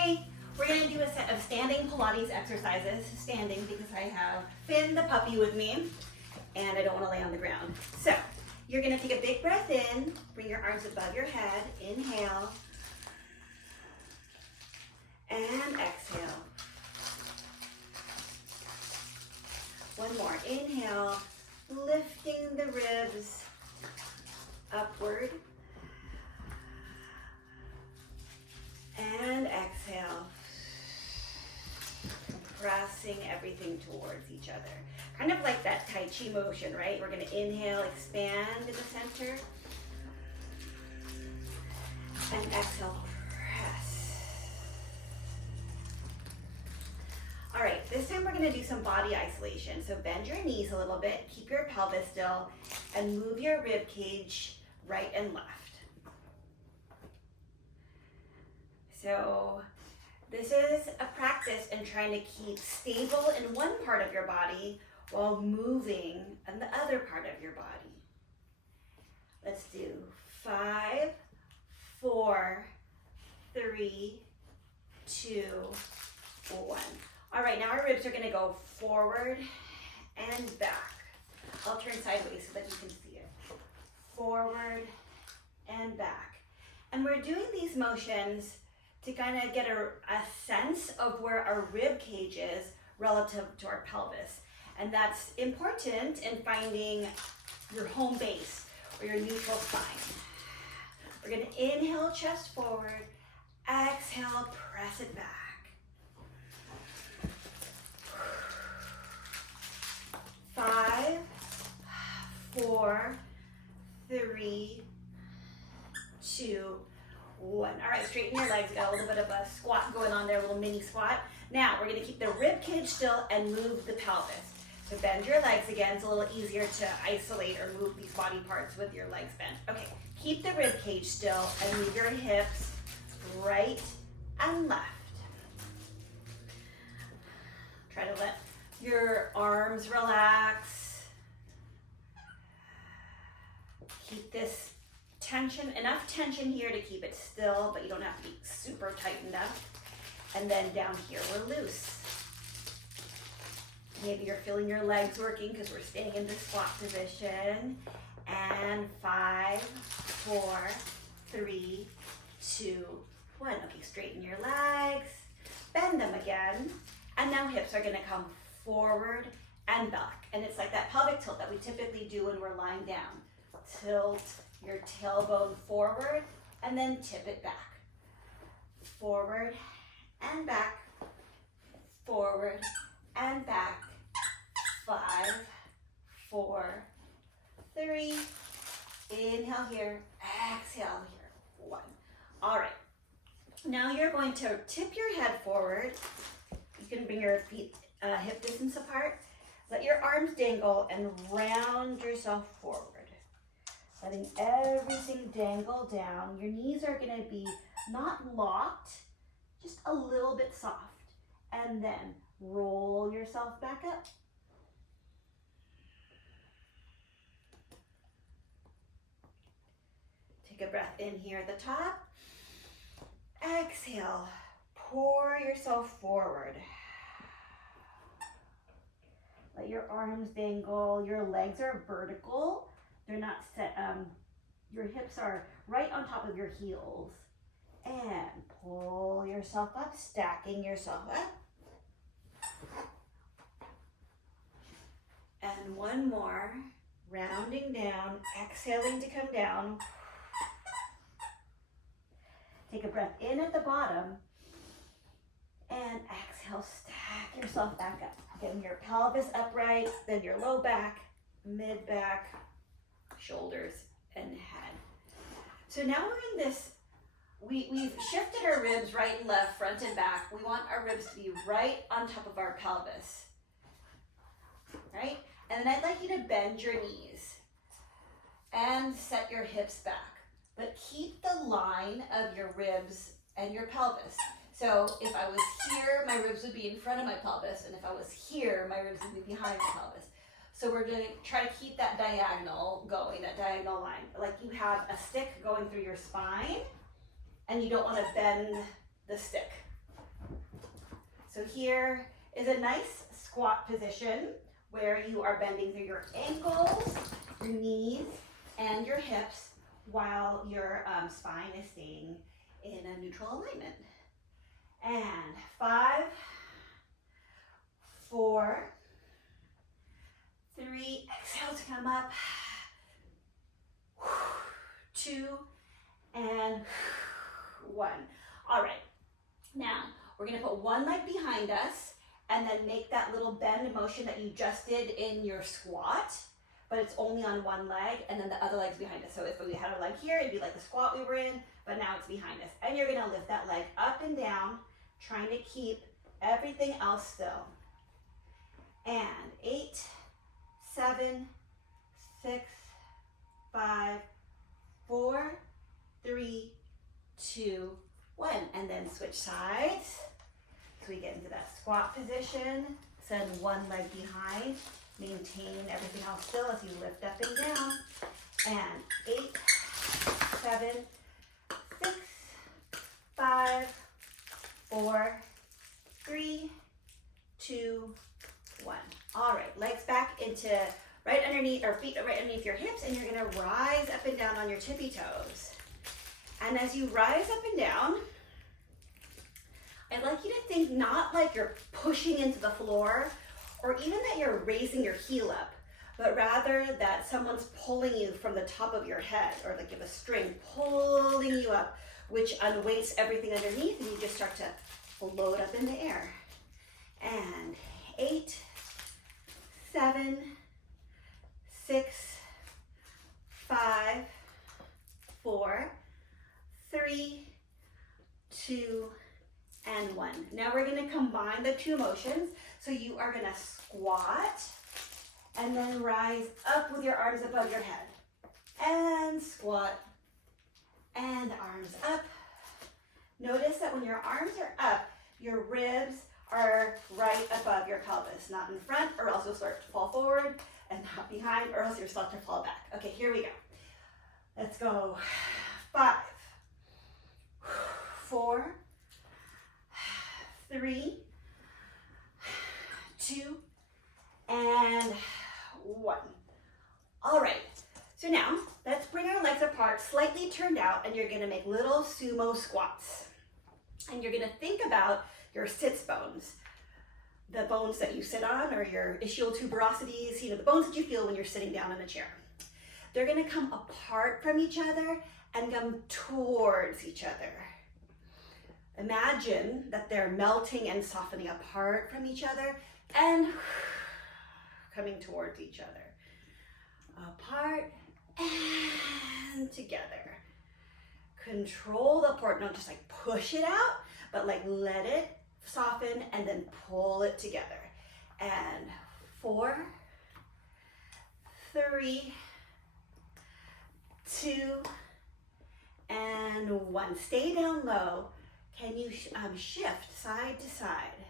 Hey, we're gonna do a set of standing Pilates exercises, standing because I have Finn the puppy with me and I don't wanna lay on the ground. So, you're gonna take a big breath in, bring your arms above your head, inhale, and exhale. One more, inhale, lifting the ribs upward, and exhale, pressing everything towards each other. Kind of like that Tai Chi motion, right? We're gonna inhale, expand in the center, and exhale, press. All right, this time we're gonna do some body isolation. So bend your knees a little bit, keep your pelvis still, and move your rib cage right and left. So this is a practice in trying to keep stable in one part of your body while moving in the other part of your body. Let's do 5, 4, 3, 2, 1. All right, now our ribs are gonna go forward and back. I'll turn sideways so that you can see it. Forward and back. And we're doing these motions to kind of get a sense of where our rib cage is relative to our pelvis. And that's important in finding your home base or your neutral spine. We're gonna inhale, chest forward, exhale, press it back. 5, 4, 3, 2, 1. All right, straighten your legs. Got a little bit of a squat going on there, a little mini squat. Now we're gonna keep the rib cage still and move the pelvis. So bend your legs again. It's a little easier to isolate or move these body parts with your legs bent. Okay, keep the rib cage still and move your hips right and left. Try to let your arms relax. Keep this tension, enough tension here to keep it still, but you don't have to be super tightened up. And then down here, we're loose. Maybe you're feeling your legs working because we're staying in the squat position. And 5, 4, 3, 2, 1. Okay, straighten your legs, bend them again. And now hips are gonna come forward and back. And it's like that pelvic tilt that we typically do when we're lying down. Tilt your tailbone forward and then tip it back. Forward and back, forward and back. 5, 4, 3, inhale here, exhale here, 1. All right, now you're going to tip your head forward. You can bring your feet hip distance apart. Let your arms dangle and round yourself forward. Letting everything dangle down. Your knees are gonna be not locked, just a little bit soft. And then roll yourself back up. Take a breath in here at the top. Exhale, pour yourself forward. Let your arms dangle, your legs are vertical. They're not set, your hips are right on top of your heels. And pull yourself up, stacking yourself up. And one more, rounding down, exhaling to come down. Take a breath in at the bottom. And exhale, stack yourself back up. Getting your pelvis upright, then your low back, mid back, shoulders, and head. So now we're in this, we've shifted our ribs right and left, front and back. We want our ribs to be right on top of our pelvis, right? And then I'd like you to bend your knees and set your hips back, but keep the line of your ribs and your pelvis. So if I was here, my ribs would be in front of my pelvis, and if I was here, my ribs would be behind my pelvis. So we're gonna try to keep that diagonal going, that diagonal line. Like you have a stick going through your spine, and you don't wanna bend the stick. So here is a nice squat position where you are bending through your ankles, your knees, and your hips while your spine is staying in a neutral alignment. And 5, 4, 3, exhale to come up, 2, and 1. All right, now we're gonna put one leg behind us and then make that little bend motion that you just did in your squat, but it's only on one leg, and then the other leg's behind us. So if we had our leg here, it'd be like the squat we were in, but now it's behind us. And you're gonna lift that leg up and down, trying to keep everything else still. And 8, 7, 6, 5, 4, 3, 2, 1. And then switch sides. So we get into that squat position, send one leg behind, maintain everything else still as you lift up and down. And 8, 7, 6, 5, 4, 3, 2, 1. All right, legs back into right underneath, or feet right underneath your hips, and you're gonna rise up and down on your tippy toes. And as you rise up and down, I'd like you to think not like you're pushing into the floor or even that you're raising your heel up, but rather that someone's pulling you from the top of your head, or like you have a string pulling you up, which unweights everything underneath, and you just start to float up in the air. And 8, 7, 6, 5, 4, 3, 2, and 1. Now we're gonna combine the two motions. So you are gonna squat and then rise up with your arms above your head. And squat and arms up. Notice that when your arms are up, your ribs are right above your pelvis, not in front, or else you'll start to fall forward, and not behind, or else you'll start to fall back. Okay, here we go. Let's go. 5, 4, 3, 2, and 1. All right, so now let's bring our legs apart, slightly turned out, and you're gonna make little sumo squats. And you're gonna think about your sits bones, the bones that you sit on, or your ischial tuberosities, the bones that you feel when you're sitting down in a chair. They're gonna come apart from each other and come towards each other. Imagine that they're melting and softening apart from each other and coming towards each other. Apart and together. Control the port, not just like push it out, but like let it soften and then pull it together. And 4, 3, 2, and 1. Stay down low. Can you shift side to side?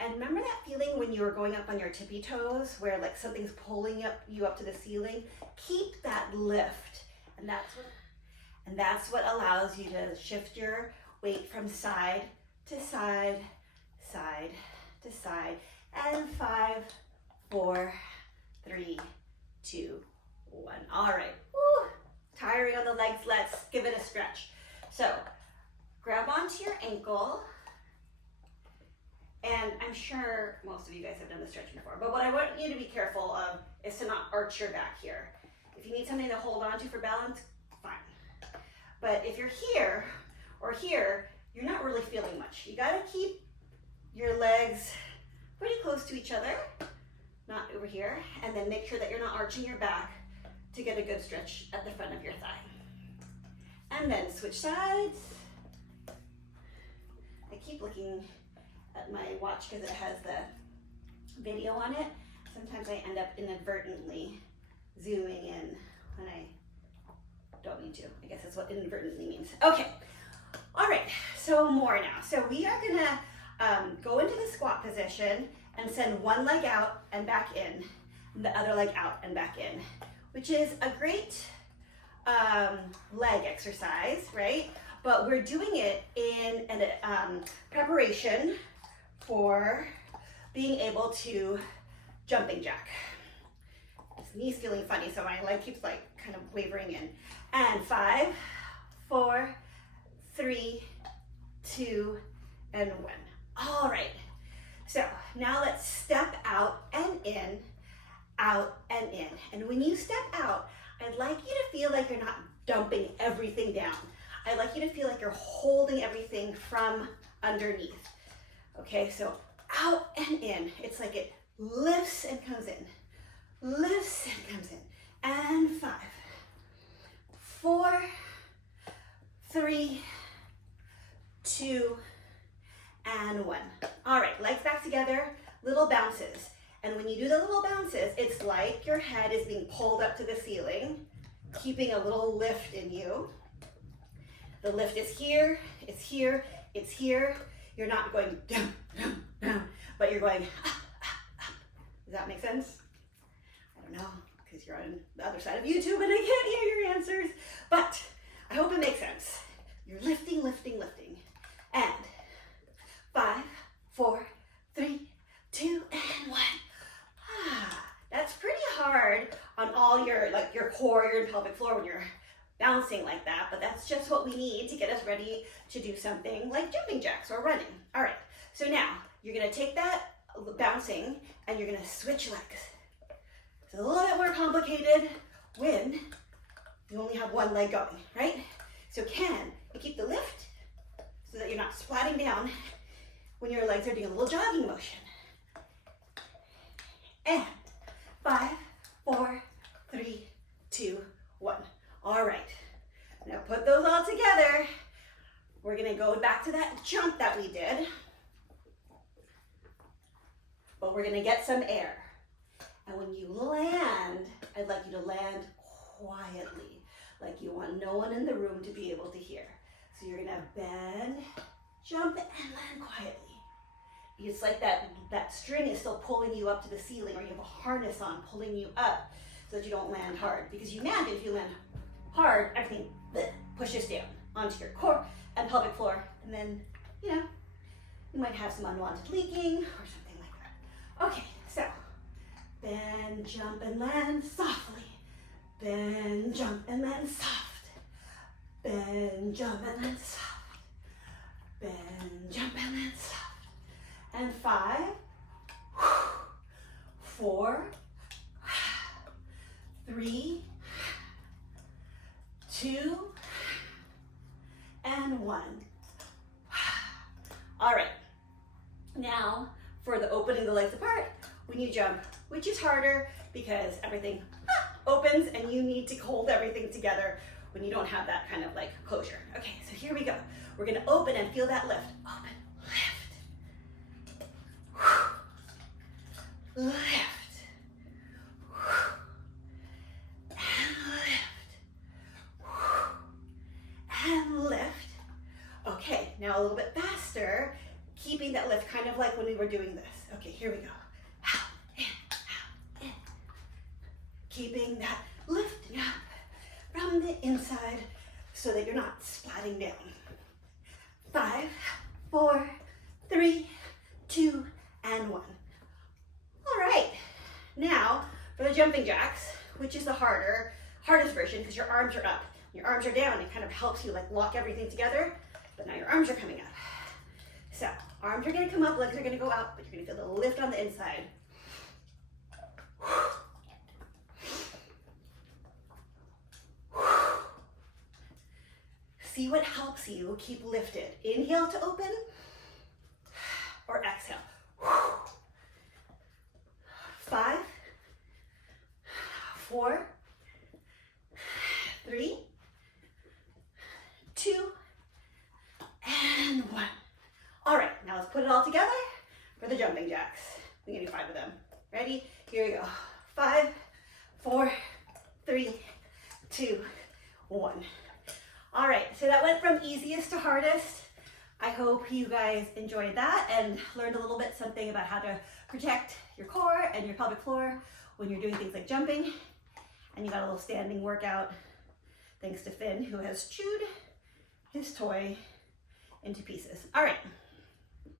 And remember that feeling when you were going up on your tippy toes, where like something's pulling you up to the ceiling? Keep that lift, and that's what allows you to shift your weight from side to side, side to side. And 5, 4, 3, 2, 1. All right. Woo. Tiring on the legs. Let's give it a stretch. So grab onto your ankle, and I'm sure most of you guys have done the stretch before, but what I want you to be careful of is to not arch your back here. If you need something to hold on to for balance, fine. But if you're here or here, you're not really feeling much. You gotta keep your legs pretty close to each other, not over here, and then make sure that you're not arching your back to get a good stretch at the front of your thigh. And then switch sides. I keep looking at my watch because it has the video on it. Sometimes I end up inadvertently zooming in when I don't need to. I guess that's what inadvertently means. Okay, all right, so more now. So we are gonna go into the squat position and send one leg out and back in, and the other leg out and back in, which is a great leg exercise, right? But we're doing it in preparation for being able to jumping jack. This knee's feeling funny, so my leg keeps like kind of wavering in. And 5, 4, 3, 2, and 1. All right. So now let's step out and in, out and in. And when you step out, I'd like you to feel like you're not dumping everything down. I'd like you to feel like you're holding everything from underneath. Okay, so out and in. It's like it lifts and comes in. Lifts and comes in. And 5, 4, 3, 2, and 1. All right, legs back together, little bounces. And when you do the little bounces, it's like your head is being pulled up to the ceiling, keeping a little lift in you. The lift is here, it's here, it's here. You're not going down, down, down, but you're going up, up, up. Does that make sense? I don't know, because you're on the other side of YouTube and I can't hear your answers, but I hope it makes sense. You're lifting, lifting, lifting. And 5, 4, 3, 2, and 1. That's pretty hard on all your, like your core, your pelvic floor when you're bouncing like that, but that's just what we need to get us ready to do something like jumping jacks or running. All right, so now you're gonna take that bouncing and you're gonna switch legs. It's a little bit more complicated when you only have one leg going, right? So can you keep the lift so that you're not splatting down when your legs are doing a little jogging motion. And 5, 4, 3, 2, 1. All right, now put those all together. We're gonna go back to that jump that we did, but we're gonna get some air. And when you land, I'd like you to land quietly, like you want no one in the room to be able to hear. So you're gonna bend, jump, and land quietly. It's like that string is still pulling you up to the ceiling, or you have a harness on pulling you up so that you don't land hard. Because you imagine if you land hard, everything pushes down onto your core and pelvic floor, and then, you know, you might have some unwanted leaking or something like that. Okay, so bend, jump, and land softly. Bend, jump, and land soft. Bend, jump, and land soft. Bend, jump, and land soft. And 5, 4, 3, 2, and 1. All right, now for the opening the legs apart, when you jump, which is harder because everything opens and you need to hold everything together when you don't have that kind of like closure. Okay, so here we go. We're gonna open and feel that lift. Open, lift. Lift. And lift. Okay, now a little bit faster, keeping that lift kind of like when we were doing this. Okay, here we go. Out, in, out, in. Keeping that lifting up from the inside so that you're not splatting down. 5, 4, 3, 2, and 1. All right, now for the jumping jacks, which is the hardest version because your arms are up. Your arms are down. It kind of helps you like lock everything together, but now your arms are coming up. So arms are gonna come up, legs are gonna go out, but you're gonna feel the lift on the inside. See what helps you keep lifted. Inhale to open, or exhale. 5, 4, 3, 2, and 1. All right, now let's put it all together for the jumping jacks. We can do 5 of them. Ready? Here we go. 5, 4, 3, 2, 1. All right, so that went from easiest to hardest. I hope you guys enjoyed that and learned a little bit something about how to protect your core and your pelvic floor when you're doing things like jumping. And you got a little standing workout thanks to Finn, who has chewed his toy into pieces. All right.